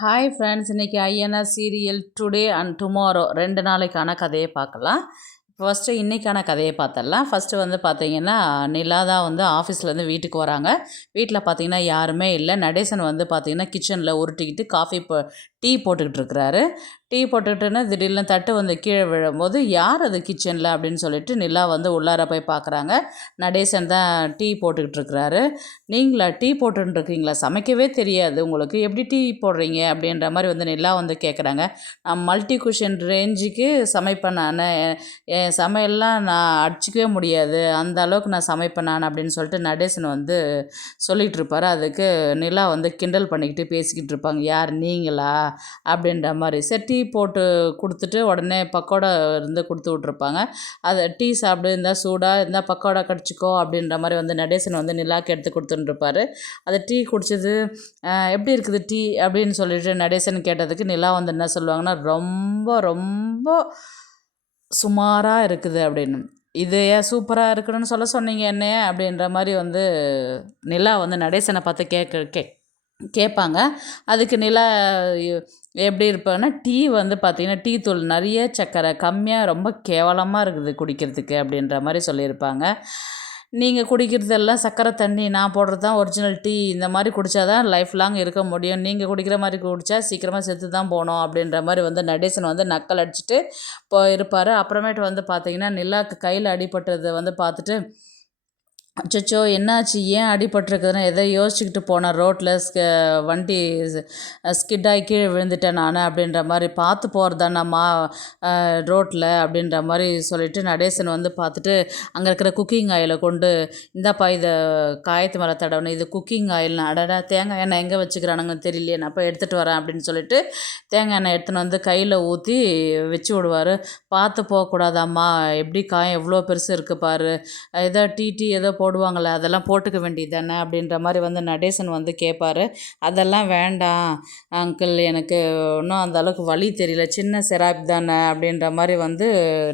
Hi friends, இன்றைக்கி INS serial today and tomorrow 2 நாளைக்கான கதையை பார்க்கலாம். ஃபஸ்ட்டு இன்றைக்கான கதையை பார்த்துடலாம். ஃபஸ்ட்டு வந்து பார்த்திங்கன்னா, நிலா தான் வந்து ஆஃபீஸ்லேருந்து வீட்டுக்கு வராங்க. வீட்டில் பார்த்திங்கன்னா யாருமே இல்லை. நடேசன் வந்து பார்த்திங்கன்னா கிச்சனில் உருட்டிக்கிட்டு டீ போட்டுக்கிட்டு இருக்கிறாரு. டீ போட்டுக்கிட்டுன்னு திடீர்னு தட்டு வந்து கீழே விழும்போது, யார் அது கிச்சனில் அப்படின்னு சொல்லிட்டு நிலா வந்து உள்ளார போய் பார்க்குறாங்க. நடேசன் தான் டீ போட்டுக்கிட்டு இருக்கிறாரு. நீங்களா டீ போட்டுருக்கீங்களா? சமைக்கவே தெரியாது உங்களுக்கு, எப்படி டீ போடுறீங்க அப்படின்ற மாதிரி வந்து நிலா வந்து கேட்குறாங்க. நான் மல்டி குஷன் ரேஞ்சுக்கு சமைப்பேன் நான். என் சமையல்லாம் நான் அடிச்சிக்கவே முடியாது, அந்த அளவுக்கு நான் சமைப்பேன் நான் அப்படின்னு சொல்லிட்டு நடேசன் வந்து சொல்லிகிட்டு இருப்பார். அதுக்கு நிலா வந்து கிண்டல் பண்ணிக்கிட்டு பேசிக்கிட்டு இருப்பாங்க. யார் நீங்களா அப்படின்ற மாதிரி. சரி, டீ போட்டு கொடுத்துட்டு உடனே பக்கோடா இருந்து கொடுத்து விட்ருப்பாங்க. அதை டீ சாப்பிடு, இருந்தால் சூடாக இருந்தால் பக்கோடா கடிச்சிக்கோ அப்படின்ற மாதிரி வந்து நடேசன் வந்து நிலாக்கு எடுத்து கொடுத்துட்டுருப்பாரு. அதை டீ குடிச்சது எப்படி இருக்குது டீ அப்படின்னு சொல்லிட்டு நடேசன் கேட்டதுக்கு நிலா வந்து என்ன சொல்லுவாங்கன்னா, ரொம்ப ரொம்ப சுமாராக இருக்குது அப்படின்னு. இது ஏன் சூப்பராக இருக்குன்னு சொல்ல சொன்னீங்க என்னைய அப்படின்ற மாதிரி வந்து நிலா வந்து நடேசனை பார்த்து கேட்பாங்க. அதுக்கு நிலா எப்படி இருப்பாங்கன்னா, டீ வந்து பார்த்திங்கன்னா டீ தூள் நிறைய சர்க்கரை கம்மியாக ரொம்ப கேவலமாக இருக்குது குடிக்கிறதுக்கு அப்படின்ற மாதிரி சொல்லியிருப்பாங்க. நீங்கள் குடிக்கிறதெல்லாம் சர்க்கரை தண்ணி, நான் போடுறது தான் ஒரிஜினல் டீ. இந்த மாதிரி குடித்தா தான் லைஃப் லாங் இருக்க முடியும். நீங்கள் குடிக்கிற மாதிரி குடித்தா சீக்கிரமாக செத்து தான் போகணும் அப்படின்ற மாதிரி வந்து நடேசன் வந்து நக்கல் அடிச்சுட்டு இருப்பார். அப்புறமேட்டு வந்து பார்த்திங்கன்னா, நிலாவுக்கு கையில் அடிபட்டதை வந்து பார்த்துட்டு, அச்சச்சோ என்னாச்சு, ஏன் அடிபட்டிருக்குதுன்னு எதை யோசிச்சுக்கிட்டு போனேன். ரோட்டில் வண்டி ஸ்கிட்டாகி கீழே விழுந்துட்டேன் நான் அப்படின்ற மாதிரி. பார்த்து போகிறதானம்மா ரோட்டில் அப்படின்ற மாதிரி சொல்லிவிட்டு நடேசன் வந்து பார்த்துட்டு அங்கே இருக்கிற குக்கிங் ஆயிலை கொண்டு, இந்தாப்பா இதை காயத்து மேலே தடவணும், இது குக்கிங் ஆயில். அடடா, தேங்காய் எண்ணெய் எங்கே வச்சுக்கிறானுங்கன்னு தெரியலையே, நான் போய் எடுத்துகிட்டு வரேன் அப்படின்னு சொல்லிட்டு தேங்காய் எண்ணெய் எடுத்துன்னு வந்து கையில் ஊற்றி வச்சு விடுவார். பார்த்து போகக்கூடாதாம்மா, எப்படி காயம் எவ்வளோ பெருசு இருக்குது பாரு, ஏதோ டீ ஏதோ போடுவாங்களே அதெல்லாம் போட்டுக்க வேண்டியது தானே அப்படின்ற மாதிரி வந்து நடேசன் வந்து கேட்பார். அதெல்லாம் வேண்டாம் அங்கிள், எனக்கு இன்னும் அந்த அளவுக்கு வலி தெரியல, சின்ன செராப் தானே அப்படின்ற மாதிரி வந்து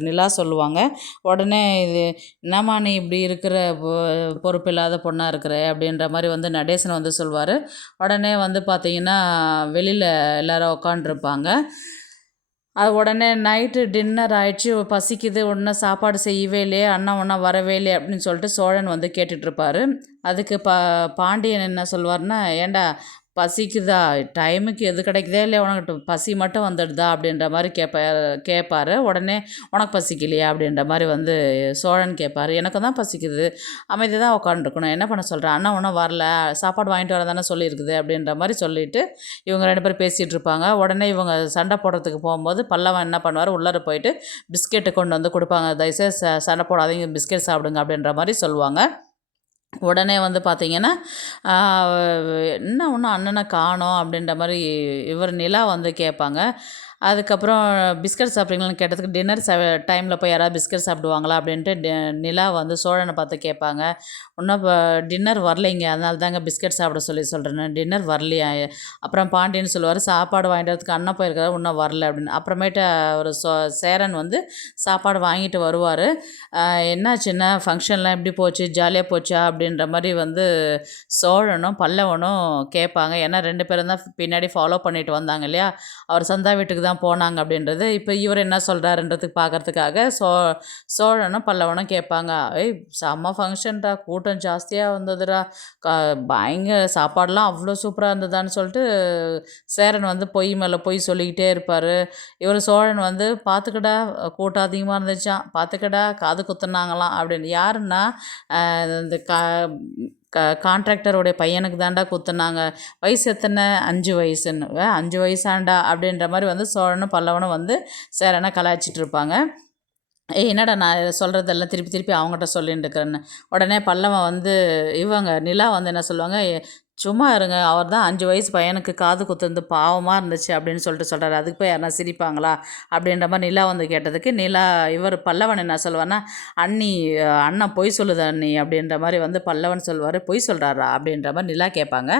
நிலா சொல்லுவாங்க. உடனே இது என்னம்மா நீ இப்படி இருக்கிற, பொறுப்பு இல்லாத பொண்ணாக இருக்கிற அப்படின்ற மாதிரி வந்து நடேசன் வந்து சொல்வார். உடனே வந்து பார்த்திங்கன்னா வெளியில் எல்லோரும் உட்காண்ட்ருப்பாங்க. அது உடனே நைட்டு டின்னர் ஆயிடுச்சு, பசிக்குது, உடனே சாப்பாடு செய்யவே இல்லையே, அண்ணன் ஒன்றா வரவே இல்லையே அப்படின்னு சொல்லிட்டு சோழன் வந்து கேட்டுட்ருப்பார். அதுக்கு பாண்டியன் என்ன சொல்வார்னா, ஏண்டா பசிக்குதா, டைமுக்கு எது கிடைக்குதே இல்லையா உனக்கு, பசி மட்டும் வந்துடுதா அப்படின்ற மாதிரி கேட்பார். உடனே உனக்கு பசிக்கலையா அப்படின்ற மாதிரி வந்து சோழன் கேட்பார். எனக்கு தான் பசிக்குது, அமைதி தான் உட்காந்துருக்கணும், என்ன பண்ண சொல்கிறேன், அண்ணா ஒன்றும் வரல, சாப்பாடு வாங்கிட்டு வர தானே சொல்லியிருக்குது அப்படின்ற மாதிரி சொல்லிவிட்டு இவங்க 2 பேரும் பேசிகிட்டு இருப்பாங்க. உடனே இவங்க சண்டை போடுறதுக்கு போகும்போது பல்லவன் என்ன பண்ணுவார், உள்ளார போயிட்டு பிஸ்கெட்டை கொண்டு வந்து கொடுப்பாங்க. தயவுசெய்து சண்டை போடாதீங்க, பிஸ்கெட் சாப்பிடுங்க அப்படின்ற மாதிரி சொல்லுவாங்க. உடனே வந்து பார்த்திங்கன்னா, என்ன ஒன்றும் அண்ணனை காணோம் அப்படின்ற மாதிரி இவர் நிலா வந்து கேட்பாங்க. அதுக்கப்புறம் பிஸ்கட் சாப்பிட்றீங்களான்னு கேட்டதுக்கு, டின்னர் டைமில் போய் யாராவது பிஸ்கட் சாப்பிடுவாங்களா அப்படின்ட்டு நிலா வந்து சோழனை பார்த்து கேட்பாங்க. இன்னும் இப்போ டின்னர் வரலைங்க, அதனால தாங்க பிஸ்கட் சாப்பிட சொல்கிறேன்னு. டின்னர் வரலையா? அப்புறம் பாண்டியன் சொல்லுவார், சாப்பாடு வாங்கிட்டு வரதுக்கு அண்ணன் போயிருக்காரு, இன்னும் வரல அப்படின்னு. அப்புறமேட்டு ஒரு சேரன் வந்து சாப்பாடு வாங்கிட்டு வருவார். என்னாச்சுன்னா, ஃபங்க்ஷன்லாம் எப்படி போச்சு, ஜாலியாக போச்சா அப்படின்ற மாதிரி வந்து சோழனும் பல்லவனும் கேட்பாங்க. ஏன்னா 2 பேரும் தான் பின்னாடி ஃபாலோ பண்ணிட்டு வந்தாங்க இல்லையா, அவர் சந்தா வீட்டுக்கு தான் போனாங்க அப்படின்றது. இப்போ இவர் என்ன சொல்கிறாருன்றதுக்கு பார்க்குறதுக்காக சோழனும் பல்லவனும் கேட்பாங்க. ஏய், செம்ம ஃபங்க்ஷன்டா, கூட்டம் ஜாஸ்தியாக வந்ததுடா, பயங்கர சாப்பாடெலாம் அவ்வளோ சூப்பராக இருந்ததான்னு சொல்லிட்டு சேரன் வந்து பொய் மேலே பொய் சொல்லிக்கிட்டே இருப்பார். இவர் சோழன் வந்து, பார்த்துக்கடா கூட்டம் அதிகமாக இருந்துச்சான், பார்த்துக்கடா காது குத்துனாங்களாம் அப்படின்னு. யாருன்னா இந்த கான்ட்ராக்டருடைய பையனுக்கு தாண்டா குத்துனாங்க, வயசு எத்தனை, 5 வயசுன்னு. 5 வயசாண்டா அப்படின்ற மாதிரி வந்து சோழனும் பல்லவனும் வந்து சேரனை கலாய்ச்சிட்டு இருப்பாங்க. என்னடா நான் சொல்கிறதெல்லாம் திருப்பி திருப்பி அவங்ககிட்ட சொல்லிட்டு இருக்கிறேன்னு. உடனே பல்லவன் வந்து நிலா வந்து என்ன சொல்லுவாங்க, சும்மா இருங்க, அவர் தான் 5 வயசு பையனுக்கு காது குத்துந்து பாவமாக இருந்துச்சு அப்படின்னு சொல்லிட்டு சொல்கிறாரு, அதுக்கு போய் யாரா சிரிப்பாங்களா அப்படின்ற மாதிரி நிலா வந்து கேட்டதுக்கு, பல்லவன் என்ன சொல்லுவார்னா, அண்ணன் பொய் சொல்லுது அண்ணி அப்படின்ற மாதிரி வந்து பல்லவன் சொல்லுவார். பொய் சொல்கிறாரா அப்படின்ற மாதிரி நிலா கேட்பாங்க.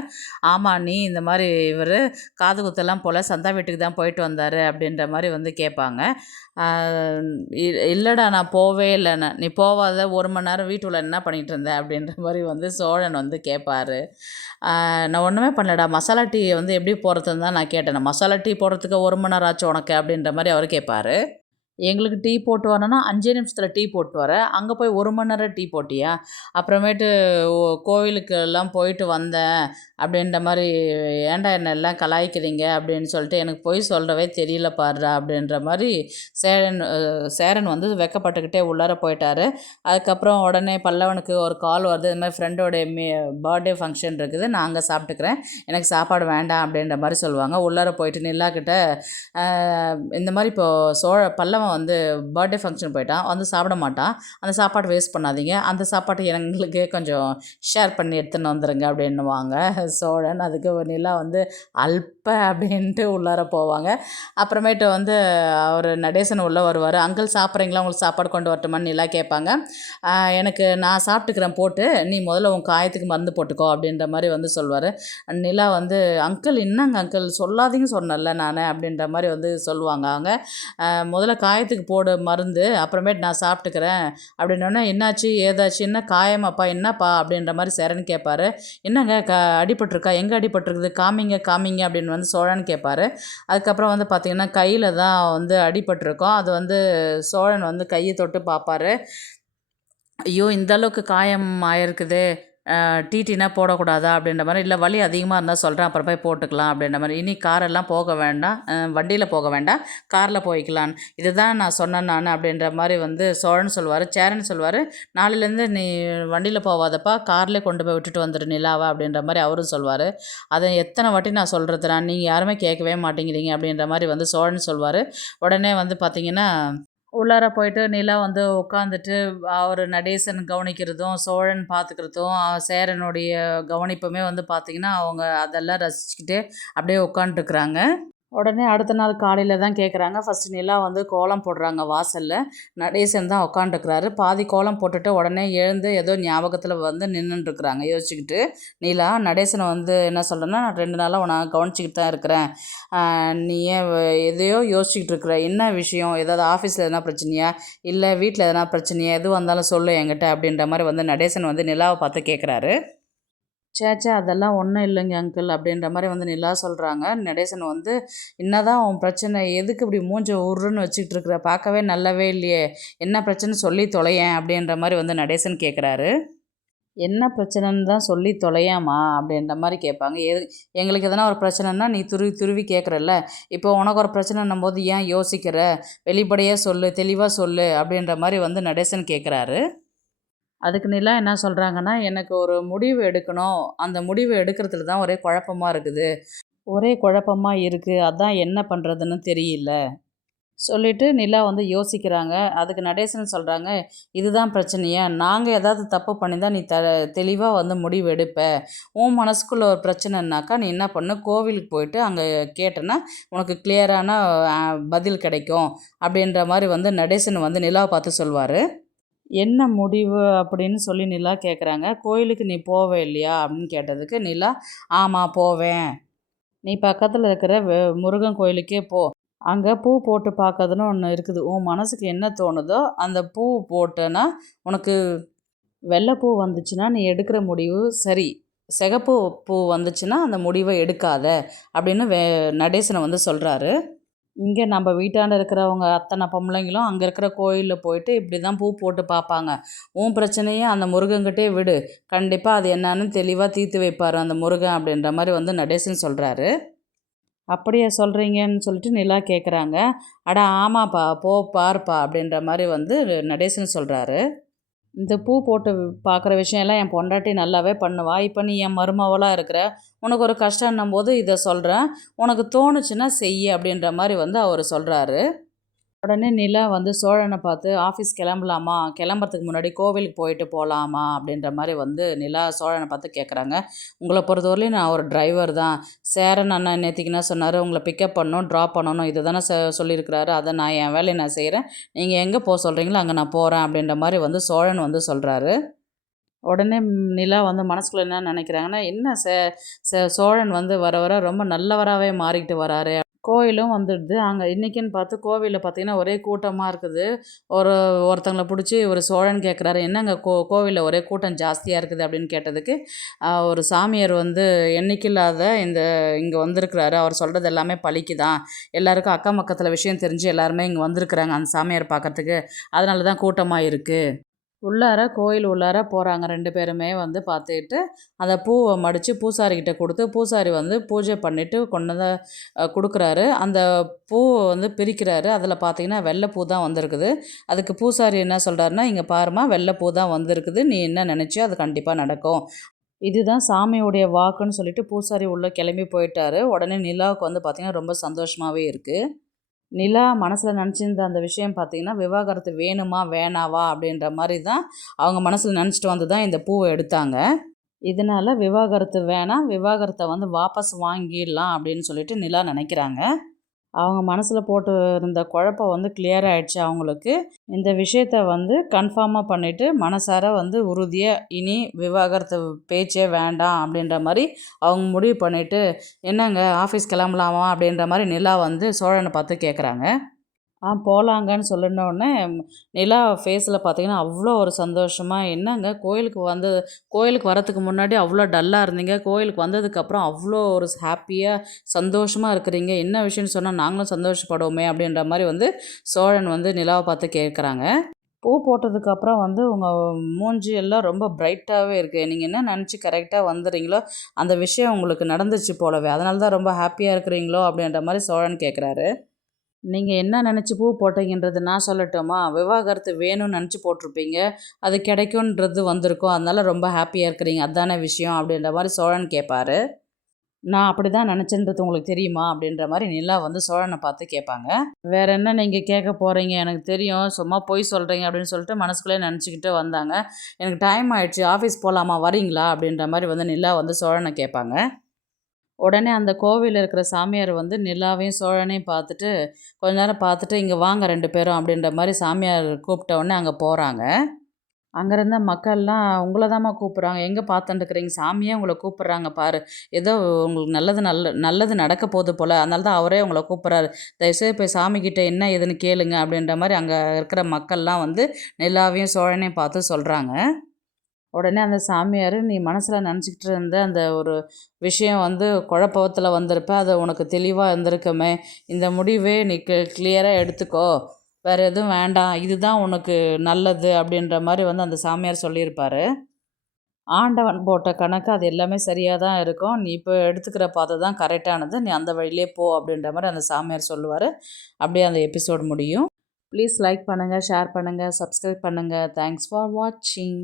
ஆமாம் அண்ணி, இந்த மாதிரி இவர் காது குத்தெல்லாம் போல் சந்தா வீட்டுக்கு தான் போயிட்டு வந்தார் அப்படின்ற மாதிரி வந்து கேட்பாங்க. இல்லைடா நான் போவே இல்லைண்ணே, நீ போவாத, 1 மணி நேரம் வீட்டுக்குள்ள என்ன பண்ணிகிட்டு இருந்த அப்படின்ற மாதிரி வந்து சோழன் வந்து கேட்பார். நான் ஒன்றுமே பண்ணலடா, மசாலா டீ வந்து எப்படி போடுறதுன்னு தான் நான் கேட்டேன். மசாலா டீ போடுறதுக்கு 1 மணி நேரம் ஆச்சு உனக்கு அப்படின்ற மாதிரி அவர் கேட்பாரு. எங்களுக்கு டீ போட்டு வரணும்னா 5 நிமிஷத்தில் டீ போட்டு வரேன், அங்கே போய் 1 மணி நேரம் டீ போட்டியா? அப்புறமேட்டு கோவிலுக்கெல்லாம் போயிட்டு வந்தேன் அப்படின்ற மாதிரி, ஏன்டா என்ன எல்லாம் கலாய்க்கிறீங்க அப்படின்னு சொல்லிட்டு, எனக்கு பொய் சொல்லவே தெரியல பாருடா அப்படின்ற மாதிரி சேரன் வந்து வெக்கப்பட்டுக்கிட்டே உள்ளார போயிட்டாரு. அதுக்கப்புறம் உடனே பல்லவனுக்கு ஒரு கால் வருது, இது மாதிரி ஃப்ரெண்டோடைய பர்த்டே ஃபங்க்ஷன் இருக்குது, நான் அங்கே சாப்பிட்டுக்கிறேன், எனக்கு சாப்பாடு வேண்டாம் அப்படின்ற மாதிரி சொல்லுவாங்க. உள்ளார போயிட்டு நில்லாக்கிட்ட இந்த மாதிரி இப்போது பல்லவன் வந்து பர்த்டே ஃபங்க்ஷன் போயிட்டான், வந்து சாப்பிட மாட்டான், அந்த சாப்பாடு வேஸ்ட் பண்ணாதீங்க, அந்த சாப்பாட்டை எங்களுக்கு கொஞ்சம் ஷேர் பண்ணி எடுத்துன்னு வந்துடுங்க அப்படின்னுவாங்க சோழன். அதுக்கு நிலா வந்து அல்ப அப்படின்ட்டு உள்ளார போவாங்க. அப்புறமேட்டு வந்து அவர் நடேசன் உள்ளே வருவார். அங்கிள் சாப்பிட்றீங்களா, உங்களுக்கு சாப்பாடு கொண்டு வரட்டுமான்னு நிலா கேட்பாங்க. எனக்கு நான் சாப்பிட்டுக்கிறேன் போட்டு, நீ முதல்ல உன் காயத்துக்கு மருந்து போட்டுக்கோ அப்படின்ற மாதிரி வந்து சொல்வார். நிலா வந்து அங்கிள் என்னங்க அங்கிள் சொல்லாதீங்க சொன்னல நான் அப்படின்ற மாதிரி வந்து சொல்லுவாங்க. அவங்க முதல்ல காயத்துக்கு போடு மருந்து, அப்புறமேட்டு நான் சாப்பிட்டுக்கிறேன் அப்படின்னோடனே, என்னாச்சு ஏதாச்சு, என்ன காயமாப்பா, என்னப்பா அப்படின்ற மாதிரி சேரன் கேட்பார். என்னங்க அடிபட்டிருக்கா, எங்கே அடிபட்டிருக்குது, காமிங்க காமிங்க அப்படின்னு வந்து சோழன் கேட்பார். அதுக்கப்புறம் வந்து பார்த்திங்கன்னா கையில் தான் வந்து அடிபட்டிருக்கோம். அது வந்து சோழன் வந்து கையை தொட்டு பார்ப்பார். ஐயோ இந்த அளவுக்கு காயம் ஆயிருக்குது, டிடினா போடக்கூடாதா அப்படின்ற மாதிரி, இல்லை வலி அதிகமாக இருந்தால் சொல்கிறேன் அப்புறம் போய் போட்டுக்கலாம் அப்படின்ற மாதிரி, இனி காரெல்லாம் போக வேண்டாம், வண்டியில் போக வேண்டாம், காரில் போய்க்கலாம், இதுதான் நான் சொன்னேன் நான் அப்படின்ற மாதிரி வந்து சோழன் சொல்லுவார். சேரன் சொல்லுவார், நாளையிலேருந்து நீ வண்டியில் போவாதப்பா, கார்லேயே கொண்டு போய் விட்டுட்டு வந்துடு நிலாவா அப்படின்ற மாதிரி அவரும் சொல்வார். அதை எத்தனை வாட்டி நான் சொல்கிறதுனா, நீங்கள் யாருமே கேட்கவே மாட்டேங்கிறீங்க அப்படின்ற மாதிரி வந்து சோழன் சொல்வார். உடனே வந்து பார்த்திங்கன்னா உள்ளார போயிட்டு நிலா வந்து உட்காந்துட்டு அவர் நடேசன் கவனிக்கிறதும் சோழன் பார்த்துக்கிறதும் சேரனுடைய கவனிப்புமே வந்து பார்த்திங்கன்னா அவங்க அதெல்லாம் ரசிச்சுக்கிட்டே அப்படியே உட்காந்துருக்குறாங்க. உடனே அடுத்த நாள் காலையில் தான் கேட்குறாங்க. ஃபஸ்ட்டு நிலா வந்து கோலம் போடுறாங்க வாசலில். நடேசன் தான் உட்காந்துருக்குறாரு. பாதி கோலம் போட்டுட்டு உடனே எழுந்து ஏதோ ஞாபகத்தில் வந்து நின்றுட்டுருக்குறாங்க யோசிச்சுக்கிட்டு. நிலா நடேசனை வந்து என்ன சொல்கிறேன்னா, நான் 2 நாளாக உன்னை கவனிச்சிக்கிட்டு தான் இருக்கிறேன், நீ ஏன் எதையோ யோசிச்சுக்கிட்டு இருக்கிற, என்ன விஷயம், ஏதாவது ஆஃபீஸில் எதனா பிரச்சனையா, இல்லை வீட்டில் எதனா பிரச்சனையா, எது வந்தாலும் சொல்லு என்கிட்ட அப்படின்ற மாதிரி வந்து நடேசன் வந்து நிலாவை பார்த்து கேட்குறாரு. சேச்சே அதெல்லாம் ஒன்றும் இல்லைங்க அங்கிள் அப்படின்ற மாதிரி வந்து நிலா சொல்கிறாங்க. நடேசன் வந்து, என்னதான் உன் பிரச்சனை, எதுக்கு இப்படி மூஞ்ச உருன்னு வச்சுக்கிட்டு இருக்கிற, பார்க்கவே நல்லாவே இல்லையே, என்ன பிரச்சனை சொல்லி தொலையேன் அப்படின்ற மாதிரி வந்து நடேசன் கேட்குறாரு. என்ன பிரச்சனைன்னு தான் சொல்லி தொலையாமா அப்படின்ற மாதிரி கேட்பாங்க. எங்களுக்கு எதனா ஒரு பிரச்சனைனா நீ துருவி துருவி கேட்குறல்ல, இப்போ உனக்கு ஒரு பிரச்சனைன்னும் போது ஏன் யோசிக்கிற, வெளிப்படையாக சொல்லு, தெளிவாக சொல்லு அப்படின்ற மாதிரி வந்து நடேசன் கேட்குறாரு. அதுக்கு நிலா என்ன சொல்கிறாங்கன்னா, எனக்கு ஒரு முடிவு எடுக்கணும், அந்த முடிவு எடுக்கிறதுல தான் ஒரே குழப்பமா இருக்குது, ஒரே குழப்பமா இருக்குது, அதான் என்ன பண்ணுறதுன்னு தெரியல சொல்லிட்டு நிலா வந்து யோசிக்கிறாங்க. அதுக்கு நடேசன் சொல்கிறாங்க, இதுதான் பிரச்சனையா, நாங்கள் ஏதாவது தப்பு பண்ணியிருந்தா நீ தெளிவாக வந்து முடிவு எடுப்ப, உன் மனசுக்குள்ளே ஒரு பிரச்சனைனாக்கா நீ என்ன பண்ணு, கோவிலுக்கு போயிட்டு அங்கே கேட்டேன்னா உனக்கு கிளியரான பதில் கிடைக்கும் அப்படின்ற மாதிரி வந்து நடேசன் வந்து நிலாவை பார்த்து சொல்வார். என்ன முடிவு அப்படின்னு சொல்லி நிலா கேட்குறாங்க. கோயிலுக்கு நீ போவே இல்லையா அப்படின்னு கேட்டதுக்கு நிலா, ஆமாம் போவேன், நீ பக்கத்தில் இருக்கிற முருகன் கோயிலுக்கே போ, அங்கே பூ போட்டு பார்க்கறதுன்னு ஒன்று இருக்குது, உன் மனசுக்கு என்ன தோணுதோ அந்த பூ போட்டேன்னா உனக்கு வெள்ளைப்பூ வந்துச்சுன்னா நீ எடுக்கிற முடிவு சரி, சிகப்பு பூ வந்துச்சுன்னா அந்த முடிவை எடுக்காத அப்படின்னு நடேசனை வந்து சொல்கிறாரு. இங்கே நம்ம வீட்டாண்ட இருக்கிறவங்க அத்தனை பொம்பளைங்களும் அங்கே இருக்கிற கோயிலில் போயிட்டு இப்படி தான் பூ போட்டு பார்ப்பாங்க. உன் பிரச்சனையை அந்த முருகன்கிட்டே விடு, கண்டிப்பாக அது என்னன்னு தெளிவாக தீர்த்து வைப்பார் அந்த முருகன் அப்படின்ற மாதிரி வந்து நடேசன் சொல்கிறாரு. அப்படியே சொல்கிறீங்கன்னு சொல்லிட்டு நிலா கேட்குறாங்க. அட ஆமாப்பா போ பாருப்பா அப்படின்ற மாதிரி வந்து நடேசன் சொல்கிறாரு. இந்த பூ போட்டு பார்க்குற விஷயம்லாம் என் பொண்டாட்டி நல்லாவே பண்ணுவா, இப்போ நீ என் மருமவளாக இருக்கிற, உனக்கு ஒரு கஷ்டன்னும் போது இதை சொல்கிறேன், உனக்கு தோணுச்சுன்னா செய் அப்படின்ற மாதிரி வந்து அவர் சொல்கிறாரு. உடனே நிலா வந்து சோழனை பார்த்து, ஆஃபீஸ் கிளம்பலாமா, கிளம்புறதுக்கு முன்னாடி கோவிலுக்கு போயிட்டு போகலாமா அப்படின்ற மாதிரி வந்து நிலா சோழனை பார்த்து கேட்குறாங்க. உங்களை பொறுத்தவரையிலையும் நான் ஒரு டிரைவர் தான், சேரன் அண்ணன் நேற்றுக்கு என்ன சொன்னார், உங்களை பிக்கப் பண்ணணும் ட்ராப் பண்ணணும் இது தானே சொல்லியிருக்கிறாரு, அதை நான் என் வேலையை நான் செய்கிறேன், நீங்கள் எங்கே போக சொல்கிறீங்களோ அங்கே நான் போகிறேன் அப்படின்ற மாதிரி வந்து சோழன் வந்து சொல்கிறாரு. உடனே நிலா வந்து மனசுக்குள்ளே என்ன நினைக்கிறாங்கன்னா, என்ன சோழன் வந்து வர வர ரொம்ப நல்லவராகவே மாறிக்கிட்டு வராரு, கோயிலும் வந்துடுது. அங்கே இன்றைக்கின்னு பார்த்து கோவிலில் பார்த்தீங்கன்னா ஒரே கூட்டமாக இருக்குது. ஒருத்தங்கள பிடிச்சி ஒரு சோழன் கேட்குறாரு, என்னங்க கோவிலில் ஒரே கூட்டம் ஜாஸ்தியாக இருக்குது அப்படின்னு கேட்டதுக்கு, ஒரு சாமியார் வந்து எண்ணிக்கையில்லாத இங்கே வந்திருக்கிறாரு, அவர் சொல்கிறது எல்லாமே பலிக்குதான், எல்லாருக்கும் அக்கம் பக்கத்தில் விஷயம் தெரிஞ்சு எல்லாருமே இங்கே வந்திருக்கிறாங்க அந்த சாமியார் பார்க்கறதுக்கு, அதனால தான் கூட்டமாக இருக்குது. கோயில் உள்ளார போகிறாங்க 2 பேருமே வந்து பார்த்துக்கிட்டு, அந்த பூவை மடித்து பூசாரிக்கிட்ட கொடுத்து, பூசாரி வந்து பூஜை பண்ணிவிட்டு கொண்டு வந்து கொடுக்குறாரு. அந்த பூவை வந்து பிரிக்கிறாரு. அதில் பார்த்தீங்கன்னா வெள்ளை பூ தான் வந்திருக்குது. அதுக்கு பூசாரி என்ன சொல்கிறாருன்னா, இங்கே பாரும்மா வெள்ளை பூ தான் வந்திருக்குது, நீ என்ன நினச்சியோ அது கண்டிப்பாக நடக்கும். இதுதான் சாமியுடைய வாக்குன்னு சொல்லிட்டு பூசாரி உள்ளே கிளம்பி போயிட்டாரு. உடனே நிலாவுக்கு வந்து பார்த்திங்கன்னா ரொம்ப சந்தோஷமாகவே இருக்குது. நிலா மனசில் நினச்சிருந்த அந்த விஷயம் பார்த்திங்கன்னா, விவாகரத்து வேணுமா வேணாவா அப்படின்ற மாதிரி தான் அவங்க மனசில் நினச்சிட்டு வந்து தான் இந்த பூவை எடுத்தாங்க. இதனால் விவாகரத்து வேணாம், விவாகரத்தை வந்து வாபஸ் வாங்கிடலாம் அப்படின்னு சொல்லிட்டு நிலா நினைக்கிறாங்க. அவங்க மனசில் போட்டு இருந்த குழப்பம் வந்து கிளியர் ஆகிடுச்சு அவங்களுக்கு. இந்த விஷயத்த வந்து கன்ஃபார்மாக பண்ணிவிட்டு மனசார வந்து உறுதியாக இனி விவாகரத்து பேச்சே வேண்டாம் அப்படின்ற மாதிரி அவங்க முடிவு பண்ணிவிட்டு, என்னங்க ஆஃபீஸ் கிளம்பலாமா அப்படின்ற மாதிரி நிலா வந்து சோழனை பார்த்து கேட்குறாங்க. போகலாங்கன்னு சொல்லினோடனே நிலா ஃபேஸில் பார்த்தீங்கன்னா அவ்வளோ ஒரு சந்தோஷமாக, என்னங்க கோயிலுக்கு வரத்துக்கு முன்னாடி அவ்வளோ டல்லாக இருந்தீங்க, கோயிலுக்கு வந்ததுக்கப்புறம் அவ்வளோ ஒரு ஹாப்பியாக சந்தோஷமாக இருக்கிறீங்க, என்ன விஷயம்னு சொன்னால் நாங்களும் சந்தோஷப்படுவோமே அப்படின்ற மாதிரி வந்து சோழன் வந்து நிலாவை பார்த்து கேட்குறாங்க. பூ போட்டதுக்கப்புறம் வந்து உங்கள் மூஞ்சி எல்லாம் ரொம்ப பிரைட்டாகவே இருக்குது, நீங்கள் என்ன நினச்சி கரெக்டாக வந்துடுறீங்களோ அந்த விஷயம் உங்களுக்கு நடந்துச்சு போலவே, அதனால தான் ரொம்ப ஹாப்பியாக இருக்கிறீங்களோ அப்படின்ற மாதிரி சோழன் கேட்குறாரு. நீங்கள் என்ன நினச்சி பூ போட்டீங்கன்றது நான் சொல்லட்டுமா? விவாகரத்து வேணும்னு நினச்சி போட்டிருப்பீங்க, அது கிடைக்குன்றது வந்திருக்கும், அதனால் ரொம்ப ஹாப்பியாக இருக்கிறீங்க, அதானே விஷயம் அப்படின்ற மாதிரி சோழன் கேட்பாரு. நான் அப்படி தான் நினச்சேன்றது உங்களுக்கு தெரியுமா அப்படின்ற மாதிரி நிலா வந்து சோழனை பார்த்து கேட்பாங்க. வேற என்ன நீங்கள் கேட்க போகிறீங்க, எனக்கு தெரியும், சும்மா பொய் சொல்கிறீங்க அப்படின்னு சொல்லிட்டு மனசுக்குள்ளே நினச்சிக்கிட்டு வந்தாங்க. எனக்கு டைம் ஆயிடுச்சு, ஆஃபீஸ் போகலாமா, வரீங்களா அப்படின்ற மாதிரி வந்து நிலா வந்து சோழனை கேட்பாங்க. உடனே அந்த கோவிலில் இருக்கிற சாமியார் வந்து நிலாவையும் சோழனையும் பார்த்துட்டு, கொஞ்ச நேரம் பார்த்துட்டு, இங்கே வாங்க 2 பேரும் அப்படின்ற மாதிரி சாமியார் கூப்பிட்ட உடனே அங்கே போகிறாங்க. அங்கே இருந்த மக்கள்லாம், உங்களை தாம்மா கூப்பிட்றாங்க, எங்கே பார்த்துட்டுருக்கிறீங்க, சாமியே உங்களை கூப்பிட்றாங்க பாரு, ஏதோ உங்களுக்கு நல்லது நடக்க போகுது போல், அதனால தான் அவரே உங்களை கூப்பிட்றாரு, தயவுசெய்து போய் சாமிக்கிட்ட என்ன ஏதுன்னு கேளுங்க அப்படின்ற மாதிரி அங்கே இருக்கிற மக்கள்லாம் வந்து நிலாவையும் சோழனையும் பார்த்து சொல்கிறாங்க. உடனே அந்த சாமியார், நீ மனசில் நினச்சிக்கிட்டு இருந்த அந்த ஒரு விஷயம் வந்து குழப்பத்தில் வந்திருப்ப, அது உனக்கு தெளிவாக இருந்திருக்குமே, இந்த முடிவே நீ கிளியராக எடுத்துக்கோ, வேறு எதுவும் வேண்டாம், இதுதான் உனக்கு நல்லது அப்படின்ற மாதிரி வந்து அந்த சாமியார் சொல்லியிருப்பார். ஆண்டவன் போட்ட கணக்கு அது எல்லாமே சரியாக தான் இருக்கும், நீ இப்போ எடுத்துக்கிற பாதை தான் கரெக்டானது, நீ அந்த வழியிலே போ அப்படின்ற மாதிரி அந்த சாமியார் சொல்லுவார். அப்படியே அந்த எபிசோட் முடியும். ப்ளீஸ் லைக் பண்ணுங்கள், ஷேர் பண்ணுங்கள், சப்ஸ்கிரைப் பண்ணுங்கள். தேங்க்ஸ் ஃபார் வாட்சிங்.